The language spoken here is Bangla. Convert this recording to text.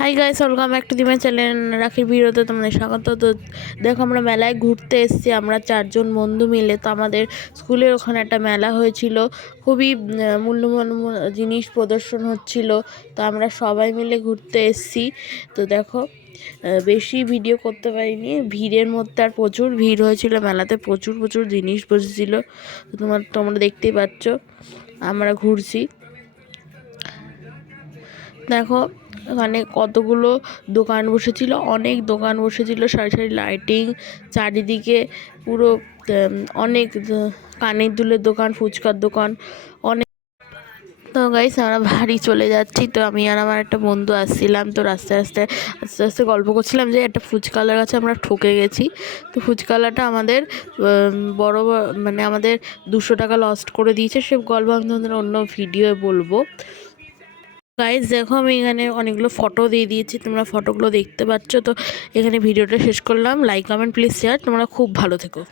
High guys, welcome back to the my channel. রাখির ভিডিওতে তোমাদের স্বাগত। তো দেখো, আমরা মেলায় ঘুরতে এসেছি, আমরা 4জন বন্ধু মিলে। তো আমাদের স্কুলের ওখানে একটা মেলা হয়েছিল, খুবই মূল্যবান জিনিস প্রদর্শন হচ্ছিল। তো আমরা সবাই মিলে ঘুরতে এসেছি। তো দেখো, বেশি ভিডিও করতে পারিনি, ভিড়ের মধ্যে। আর প্রচুর ভিড় হয়েছিল মেলাতে, প্রচুর প্রচুর জিনিস বসেছিল। তো তোমরা দেখতেই পাচ্ছ, আমরা ঘুরছি। দেখো, ওখানে কতগুলো দোকান বসেছিল, অনেক দোকান বসেছিল, সারি সারি লাইটিং চারিদিকে পুরো। অনেক কানের দুলের দোকান, ফুচকার দোকান, অনেক। তো গাইস, আমরা বাড়ি চলে যাচ্ছি। তো আমি আর আমার একটা বন্ধু আসছিলাম, তো রাস্তায় রাস্তায় আস্তে আস্তে গল্প করছিলাম যে একটা ফুচকালার কাছে আমরা ঠকে গেছি। তো ফুচকালাটা আমাদের বড় মানে আমাদের 200 টাকা লস্ট করে দিয়েছে। সে গল্প আমি তোমাদের অন্য ভিডিওয়ে বলবো। গাইজ দেখো, আমি এখানে অনেকগুলো ফটো দিয়ে দিয়েছি, তোমরা ফটোগুলো দেখতে পাচ্ছ। তো এখানে ভিডিওটা শেষ করলাম। Like, comment, please share. তোমরা খুব ভালো থেকো।